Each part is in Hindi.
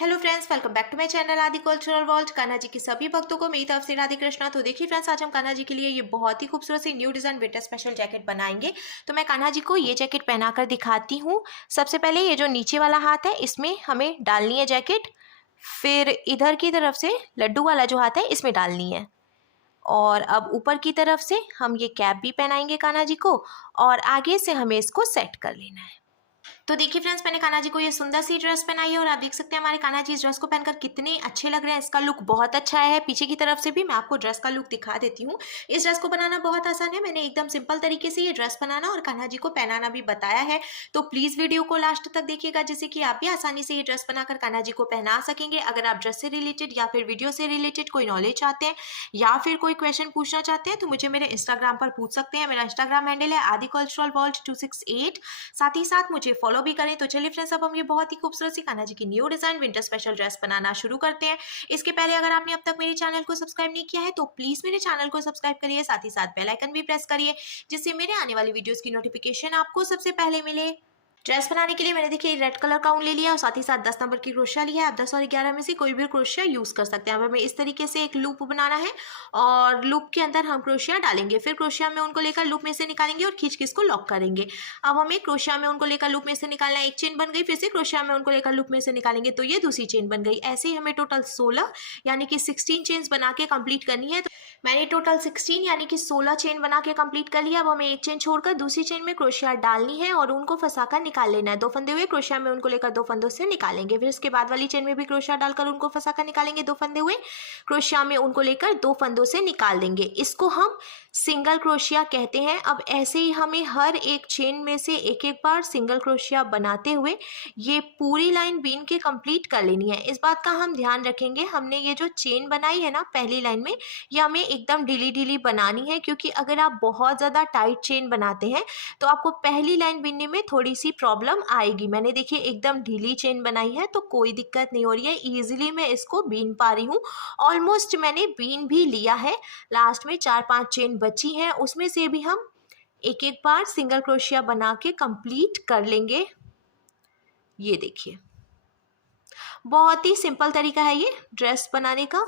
Hello friends, welcome back to my channel Aadi cultural world. Kanha ji के सभी भक्तों को मेरी तरफ से राधे कृष्णा। तो देखिए फ्रेंड्स, आज हम कान्हा जी के लिए ये बहुत ही खूबसूरत सी new design winter special jacket बनाएंगे। तो मैं कान्हा जी को ये जैकेट पहनाकर दिखाती हूँ। सबसे पहले ये जो नीचे वाला हाथ है इसमें हमें डालनी है जैकेट, फिर इधर की तरफ से लड्डू वाला जो हाथ है इसमें डालनी है, और अब ऊपर की तरफ से हम ये कैप भी पहनाएंगे कान्हा जी को, और आगे से हमें इसको सेट कर लेना है। तो देखिए फ्रेंड्स, मैंने कान्हा जी को ये सुंदर सी ड्रेस पहनाई है और आप देख सकते हैं हमारे कान्हा जी इस ड्रेस को पहनकर कितने अच्छे लग रहे हैं। इसका लुक बहुत अच्छा है। पीछे की तरफ से भी मैं आपको ड्रेस का लुक दिखा देती हूँ। इस ड्रेस को बनाना बहुत आसान है। मैंने एकदम सिंपल तरीके से ये ड्रेस बनाना और कान्हा जी को पहनाना भी बताया है। तो प्लीज वीडियो को लास्ट तक देखिएगा, जिससे कि आप भी आसानी से ये ड्रेस बनाकर कान्हा जी को पहना सकेंगे। अगर आप ड्रेस से रिलेटेड या फिर वीडियो से रिलेटेड कोई नॉलेज चाहते हैं या फिर कोई क्वेश्चन पूछना चाहते हैं तो मुझे मेरे इंस्टाग्राम पर पूछ सकते हैं। मेरा इंस्टाग्राम हैंडल है आदि कल्चरल वर्ल्ड 268। साथ ही साथ मुझे फॉलो भी करें। तो चलिए फ्रेंड्स, अब हम ये बहुत ही खूबसूरत सी कान्हा जी की new design winter special dress बनाना शुरू करते हैं। इसके पहले अगर आपने अब तक मेरे चैनल को सब्सक्राइब नहीं किया है तो प्लीज मेरे चैनल को सब्सक्राइब करिए, साथ ही साथ बेल आइकन भी प्रेस करिए, जिससे मेरे आने वाली वीडियोस की नोटिफिकेशन आपको सबसे पहले मिले। ड्रेस बनाने के लिए मैंने देखिए रेड कलर का ऊन ले लिया और साथ ही साथ 10 नंबर की क्रोशिया लिया है। आप 10 और 11 में से कोई भी क्रोशिया यूज कर सकते हैं। अब हमें इस तरीके से एक लूप बनाना है और लूप के अंदर हम क्रोशिया डालेंगे, फिर क्रोशिया में उनको लेकर लूप में से निकालेंगे और खींच के इसको लॉक करेंगे। अब हमें क्रोशिया में उनको लेकर लूप में से निकालना है। एक चेन बन गई, फिर से क्रोशिया में उनको लेकर लूप में से निकालेंगे तो ये दूसरी चेन बन गई। ऐसे ही हमें टोटल 16 यानी कि 16 चेन्स बना के कंप्लीट करनी है। तो मैंने टोटल 16 यानी कि 16 चेन बना के कंप्लीट कर लिया। अब हमें एक चेन छोड़कर दूसरी चेन में क्रोशिया डालनी है और उनको फंसाकर निकाल लेना है। 2 फंदे हुए क्रोशिया में उनको लेकर 2 फंदों से निकालेंगे, फिर इसके बाद वाली चेन में भी क्रोशिया डालकर उनको फंसाकर निकालेंगे। 2 फंदे हुए क्रोशिया में उनको लेकर 2 फंदों से निकाल देंगे। इसको हम सिंगल क्रोशिया कहते हैं। अब ऐसे ही हमें हर एक चेन में से एक एक बार सिंगल क्रोशिया बनाते हुए ये पूरी लाइन बीन के कंप्लीट कर लेनी है। इस बात का हम ध्यान रखेंगे, हमने ये जो चेन बनाई है ना पहली लाइन में, ये हमें एकदम ढीली ढीली बनानी है, क्योंकि अगर आप बहुत ज़्यादा टाइट चेन बनाते हैं तो आपको पहली लाइन बीनने में थोड़ी सी प्रॉब्लम आएगी। मैंने देखिए एकदम ढीली चेन बनाई है तो कोई दिक्कत नहीं हो रही है, ईजिली मैं इसको बीन पा रही हूँ। ऑलमोस्ट मैंने बीन भी लिया है। लास्ट में 4-5 चेन बची हैं, उसमें से भी हम एक एक बार सिंगल क्रोशिया बना के कंप्लीट कर लेंगे। ये देखिए बहुत ही सिंपल तरीका है ये ड्रेस बनाने का।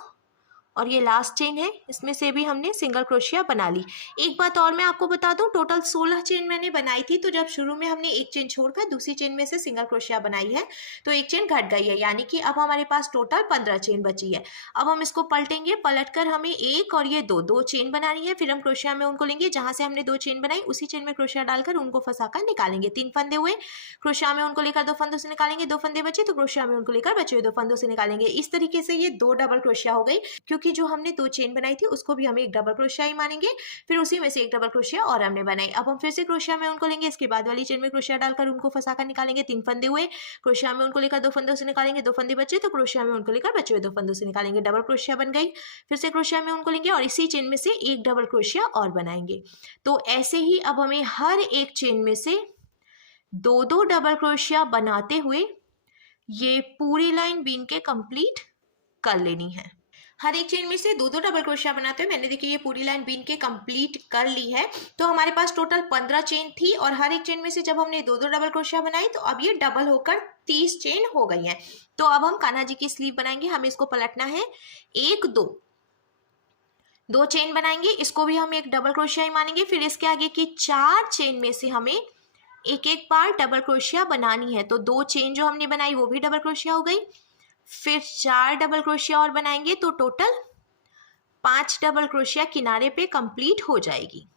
और ये लास्ट चेन है, इसमें से भी हमने सिंगल क्रोशिया बना ली। एक बात और मैं आपको बता दूं, टोटल 16 चेन मैंने बनाई थी। तो जब शुरू में हमने एक चेन छोड़कर दूसरी चेन में से सिंगल क्रोशिया बनाई है तो एक चेन घट गई है, यानी कि अब हमारे पास टोटल 15 चेन बची है। अब हम इसको पलटेंगे, पलटकर हमें एक और ये दो चेन बनानी है। फिर हम क्रोशिया में उनको लेंगे, जहां से हमने 2 चेन बनाई उसी चेन में क्रोशिया डालकर उनको फंसाकर निकालेंगे। 3 फंदे हुए क्रोशिया में उनको लेकर 2 फंदों से निकालेंगे। 2 फंदे बचे तो क्रोशिया में उनको लेकर बचे हुए 2 फंदों से निकालेंगे। इस तरीके से ये 2 डबल क्रोशिया हो गई, क्योंकि जो हमने 2 चेन बनाई थी उसको भी हमें एक डबल क्रोशिया ही मानेंगे। फिर उसी में से एक डबल क्रोशिया और हमने बनाई। अब हम फिर से क्रोशिया में उनको लेंगे, इसके बाद वाली चेन में क्रोशिया डालकर उनको फंसाकर निकालेंगे। 3 फंदे हुए क्रोशिया में उनको लेकर 2 फंदों से निकालेंगे। 2 फंदे बचे तो क्रोशिया में उनको लेकर बचे हुए 2 फंदों से निकालेंगे। डबल क्रोशिया बन गई। फिर से क्रोशिया में उनको लेंगे और इसी चेन में से एक डबल क्रोशिया और बनाएंगे। तो ऐसे ही अब हमें हर एक चेन में से 2-2 डबल क्रोशिया बनाते हुए ये पूरी लाइन बीन के कंप्लीट कर लेनी है। हर एक चेन में से 2-2 डबल क्रोशिया बनाते हुए मैंने देखिए ये पूरी लाइन बीन के कंप्लीट कर ली है। तो हमारे पास टोटल 15 चेन थी और हर एक चेन में से जब हमने 2-2 डबल क्रोशिया बनाई तो अब ये डबल होकर 30 चेन हो गई है। तो अब हम कान्हा जी की स्लीव बनाएंगे। हमें इसको पलटना है, 1-2 चेन बनाएंगे, इसको भी हम एक डबल क्रोशिया ही मानेंगे। फिर इसके आगे की 4 चेन में से हमें एक एक बार डबल क्रोशिया बनानी है। तो 2 चेन जो हमने बनाई वो भी डबल क्रोशिया हो गई। फिर 4 डबल क्रोशिया और बनाएंगे तो टोटल 5 डबल क्रोशिया किनारे पे कंप्लीट हो जाएगी।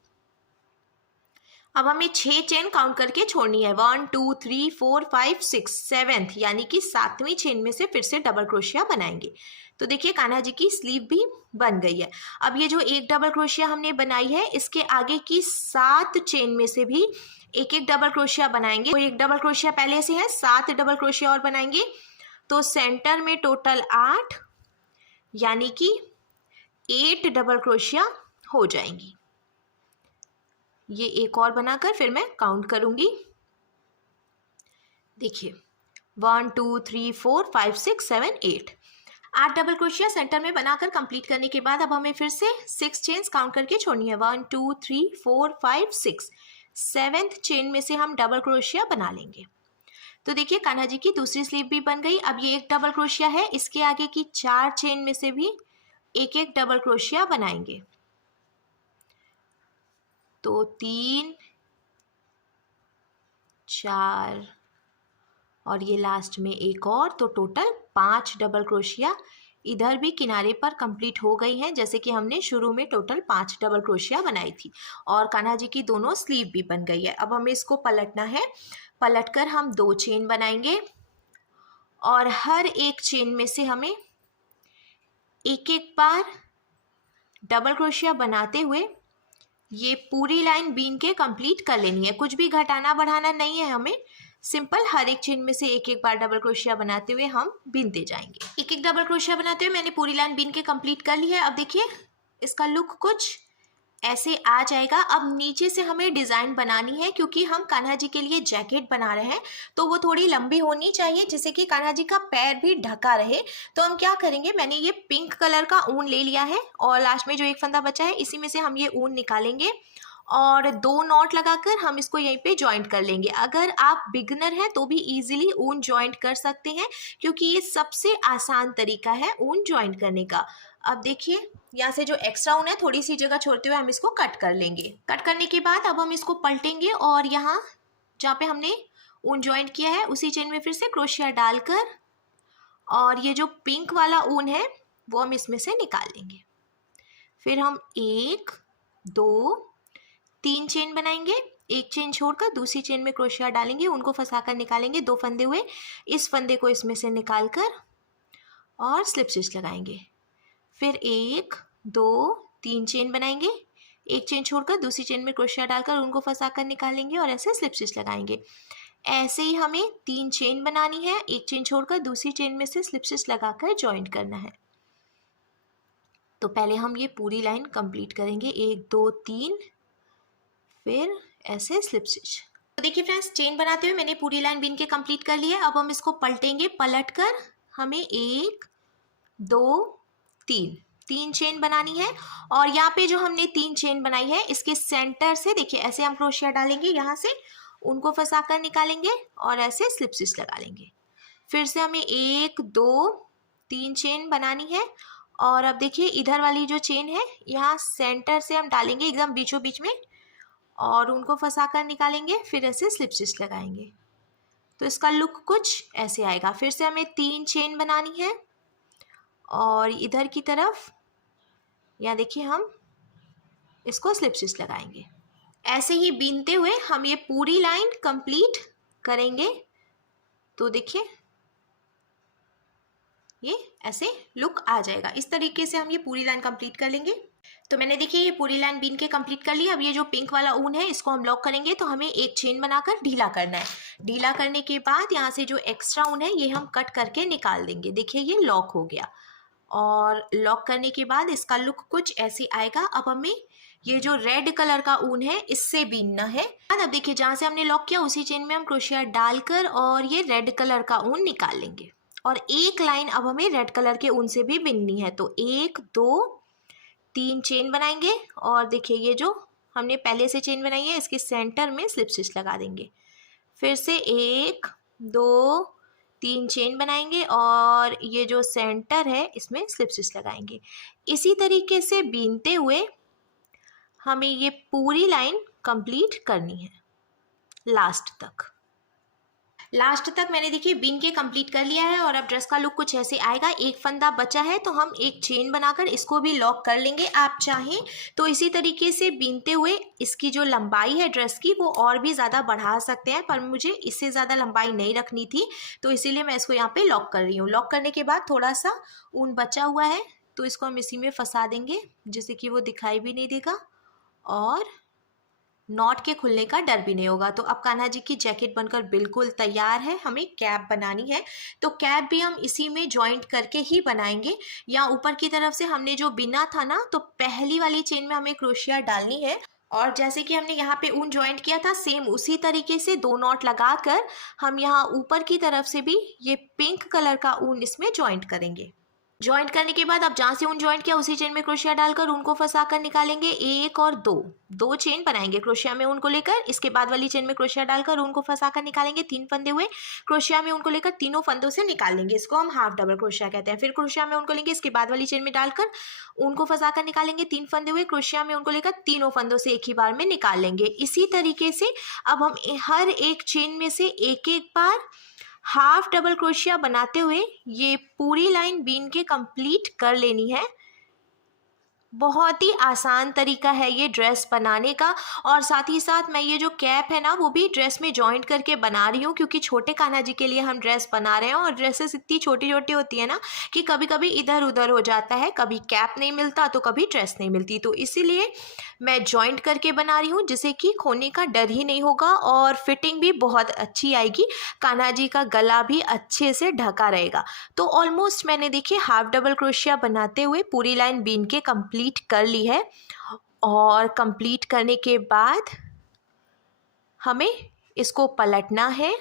अब हमें 6 चेन काउंट करके छोड़नी है। 1 2 3 4 5 6 7th यानी कि 7वीं चेन में से फिर से डबल क्रोशिया बनाएंगे। तो देखिए कान्हा जी की स्लीव भी बन गई है। अब ये जो एक डबल क्रोशिया हमने बनाई है इसके आगे की 7 चेन में से भी एक एक डबल क्रोशिया बनाएंगे। तो एक डबल क्रोशिया पहले से है, 7 डबल क्रोशिया और बनाएंगे तो सेंटर में टोटल 8 यानी कि 8 डबल क्रोशिया हो जाएंगी। ये एक और बनाकर फिर मैं काउंट करूंगी। देखिए 1 2 3 4 5 6 7 8 डबल क्रोशिया सेंटर में बनाकर कंप्लीट करने के बाद अब हमें फिर से 6 चेन्स काउंट करके छोड़नी है। 1 2 3 4 5 6 7th चेन में से हम डबल क्रोशिया बना लेंगे। तो देखिए कान्हा जी की दूसरी स्लीव भी बन गई। अब ये एक डबल क्रोशिया है, इसके आगे की 4 चेन में से भी एक एक डबल क्रोशिया बनाएंगे। तो 3 4 और ये लास्ट में एक और, तो टोटल 5 डबल क्रोशिया इधर भी किनारे पर कंप्लीट हो गई हैं, जैसे कि हमने शुरू में टोटल 5 डबल क्रोशिया बनाई थी। और कान्हा जी की दोनों स्लीव भी बन गई है। अब हमें इसको पलटना है। पलटकर हम 2 चेन बनाएंगे और हर एक चेन में से हमें एक एक बार डबल क्रोशिया बनाते हुए ये पूरी लाइन बीन के कंप्लीट कर लेनी है। कुछ भी घटाना बढ़ाना नहीं है हमें, सिंपल हर एक चेन में से एक एक बार डबल क्रोशिया बनाते हुए हम बीनते जाएंगे। एक एक डबल क्रोशिया बनाते हुए मैंने पूरी लाइन बीन के कंप्लीट कर ली है। अब देखिए इसका लुक कुछ ऐसे आ जाएगा। अब नीचे से हमें डिज़ाइन बनानी है, क्योंकि हम कान्हा जी के लिए जैकेट बना रहे हैं तो वो थोड़ी लंबी होनी चाहिए जिससे कि कान्हा जी का पैर भी ढका रहे। तो हम क्या करेंगे, मैंने ये पिंक कलर का ऊन ले लिया है और लास्ट में जो एक फंदा बचा है इसी में से हम ये ऊन निकालेंगे और 2 नॉट लगाकर हम इसको यहीं पे जॉइंट कर लेंगे। अगर आप बिगनर हैं तो भी इजीली ऊन जॉइंट कर सकते हैं, क्योंकि ये सबसे आसान तरीका है ऊन जॉइंट करने का। अब देखिए यहाँ से जो एक्स्ट्रा ऊन है थोड़ी सी जगह छोड़ते हुए हम इसको कट कर लेंगे। कट करने के बाद अब हम इसको पलटेंगे और यहाँ जहाँ पे हमने ऊन जॉइंट किया है उसी चेन में फिर से क्रोशिया डालकर और ये जो पिंक वाला ऊन है वो हम इसमें से निकाल लेंगे। फिर हम 1 2 3 चेन बनाएंगे, एक चेन छोड़कर दूसरी चेन में क्रोशिया डालेंगे, उनको फंसाकर निकालेंगे। 2 फंदे हुए, इस फंदे को इसमें से निकालकर और स्लिप स्टिच लगाएंगे। फिर 1 2 3 चेन बनाएंगे, एक चेन छोड़कर दूसरी चेन में क्रोशिया डालकर उनको फंसाकर निकालेंगे और ऐसे स्लिप स्टिच लगाएंगे। ऐसे ही हमें 3 चेन बनानी है, एक चेन छोड़कर दूसरी चेन में से स्लिप स्टिच लगाकर जॉइंट करना है। तो पहले हम ये पूरी लाइन कंप्लीट करेंगे, 1 2 3, फिर ऐसे स्लिप स्टिच। तो देखिए फ्रेंड्स चेन बनाते हुए मैंने पूरी लाइन बीन के कंप्लीट कर ली है। अब हम इसको पलटेंगे, पलटकर हमें 1 2 3 चेन बनानी है और यहाँ पे जो हमने 3 चेन बनाई है इसके सेंटर से देखिए ऐसे हम क्रोशिया डालेंगे, यहाँ से उनको फंसाकर निकालेंगे और ऐसे स्लिप स्टिच लगा लेंगे। फिर से हमें 1 2 3 चेन बनानी है और अब देखिए इधर वाली जो चेन है यहाँ सेंटर से हम डालेंगे एकदम बीचों बीच में और उनको फंसाकर निकालेंगे, फिर ऐसे स्लिप स्टिच लगाएंगे। तो इसका लुक कुछ ऐसे आएगा। फिर से हमें 3 चेन बनानी है और इधर की तरफ यहाँ देखिए हम इसको स्लिप स्टिच लगाएंगे। ऐसे ही बीनते हुए हम ये पूरी लाइन कंप्लीट करेंगे। तो देखिए ये ऐसे लुक आ जाएगा। इस तरीके से हम ये पूरी लाइन कंप्लीट कर लेंगे। तो मैंने देखिए ये पूरी लाइन बीन के कंप्लीट कर ली। अब ये जो पिंक वाला ऊन है इसको हम लॉक करेंगे, तो हमें एक चेन बनाकर ढीला करना है। ढीला करने के बाद यहाँ से जो एक्स्ट्रा ऊन है ये हम कट करके निकाल देंगे। देखिए ये लॉक हो गया और लॉक करने के बाद इसका लुक कुछ ऐसे आएगा। अब हमें ये जो रेड कलर का ऊन है इससे बीनना है। अब देखिए जहाँ से हमने लॉक किया उसी चेन में हम क्रोशिया डालकर और ये रेड कलर का ऊन निकाल लेंगे और एक लाइन अब हमें रेड कलर के ऊन से भी बीननी है। तो 1 2 3 चेन बनाएंगे और देखिए ये जो हमने पहले से चेन बनाई है इसके सेंटर में स्लिप स्टिच लगा देंगे। फिर से 1 2 3 चेन बनाएंगे और ये जो सेंटर है इसमें स्लिप स्टिच लगाएंगे। इसी तरीके से बीनते हुए हमें ये पूरी लाइन कंप्लीट करनी है लास्ट तक मैंने देखिए बीन के कंप्लीट कर लिया है और अब ड्रेस का लुक कुछ ऐसे आएगा। एक फंदा बचा है तो हम एक चेन बनाकर इसको भी लॉक कर लेंगे। आप चाहें तो इसी तरीके से बीनते हुए इसकी जो लंबाई है ड्रेस की वो और भी ज़्यादा बढ़ा सकते हैं, पर मुझे इससे ज़्यादा लंबाई नहीं रखनी थी तो इसीलिए मैं इसको यहाँ पे लॉक कर रही हूँ। लॉक करने के बाद थोड़ा सा ऊन बचा हुआ है तो इसको हम इसी में फंसा देंगे जिससे कि वो दिखाई भी नहीं देगा और नॉट के खुलने का डर भी नहीं होगा। तो अब कान्हा जी की जैकेट बनकर बिल्कुल तैयार है। हमें कैप बनानी है तो कैप भी हम इसी में जॉइंट करके ही बनाएंगे। या ऊपर की तरफ से हमने जो बिना था ना तो पहली वाली चेन में हमें क्रोशिया डालनी है और जैसे कि हमने यहाँ पे ऊन जॉइंट किया था सेम उसी तरीके से 2 नॉट लगाकर हम यहाँ ऊपर की तरफ से भी ये पिंक कलर का ऊन इसमें जॉइंट करेंगे। ज्वाइंट करने के बाद अब जहाँ से ऊन ज्वाइंट किया उसी चेन में क्रोशिया डालकर ऊन को फंसाकर निकालेंगे। 1 और 2, 2 चेन बनाएंगे क्रोशिया में ऊन को लेकर। इसके बाद वाली चेन में क्रोशिया डालकर ऊन को फंसाकर निकालेंगे। 3 फंदे हुए, क्रोशिया में ऊन को लेकर तीनों फंदों से निकाल लेंगे। इसको हम हाफ डबल क्रोशिया कहते हैं। फिर क्रोशिया में ऊन को लेंगे, इसके बाद वाली चेन में डालकर ऊन को फंसाकर निकालेंगे। 3 फंदे हुए, क्रोशिया में ऊन को लेकर तीनों फंदों से एक ही बार में निकाल लेंगे। इसी तरीके से अब हम हर एक चेन में से एक एक बार हाफ डबल क्रोशिया बनाते हुए ये पूरी लाइन बीन के कंप्लीट कर लेनी है। बहुत ही आसान तरीका है ये ड्रेस बनाने का। और साथ ही साथ मैं ये जो कैप है ना वो भी ड्रेस में जॉइंट करके बना रही हूँ, क्योंकि छोटे कान्हा जी के लिए हम ड्रेस बना रहे हैं और ड्रेसेस इतनी छोटी छोटी होती है ना कि कभी कभी इधर उधर हो जाता है, कभी कैप नहीं मिलता तो कभी ड्रेस नहीं मिलती। तो इसीलिए मैं जॉइंट करके बना रही हूँ, जिससे कि खोने का डर ही नहीं होगा और फिटिंग भी बहुत अच्छी आएगी। कान्हा जी का गला भी अच्छे से ढका रहेगा। तो ऑलमोस्ट मैंने देखिए हाफ डबल क्रोशिया बनाते हुए पूरी लाइन बीन के कंप्लीट कर ली है। और कंप्लीट करने के बाद हमें इसको पलटना है।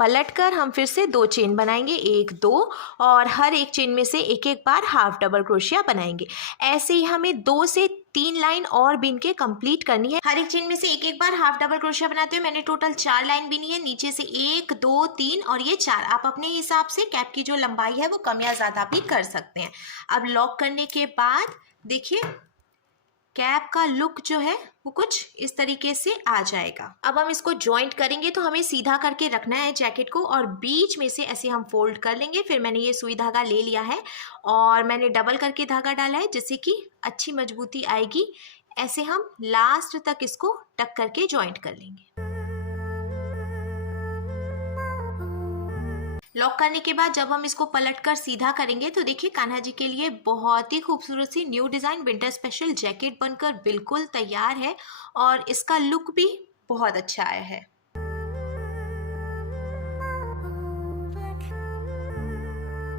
पलटकर हम फिर से 2 चेन बनाएंगे, 1 2, और हर एक चेन में से एक एक बार हाफ डबल क्रोशिया बनाएंगे। ऐसे ही हमें 2 से 3 लाइन और बीन के कंप्लीट करनी है। हर एक चेन में से एक एक बार हाफ डबल क्रोशिया बनाते हुए मैंने टोटल 4 लाइन बीनी है। नीचे से 1 2 3 और ये 4। आप अपने हिसाब से कैप की जो लंबाई है वो कम या ज़्यादा भी कर सकते हैं। अब लॉक करने के बाद देखिए कैप का लुक जो है वो कुछ इस तरीके से आ जाएगा। अब हम इसको जॉइंट करेंगे तो हमें सीधा करके रखना है जैकेट को और बीच में से ऐसे हम फोल्ड कर लेंगे। फिर मैंने ये सुई धागा ले लिया है और मैंने डबल करके धागा डाला है, जिससे कि अच्छी मजबूती आएगी। ऐसे हम लास्ट तक इसको टक करके जॉइंट कर लेंगे। लॉक करने के बाद जब हम इसको पलटकर सीधा करेंगे तो देखिए कान्हा जी के लिए बहुत ही खूबसूरत सी new design winter special jacket बनकर बिल्कुल तैयार है और इसका लुक भी बहुत अच्छा आया है।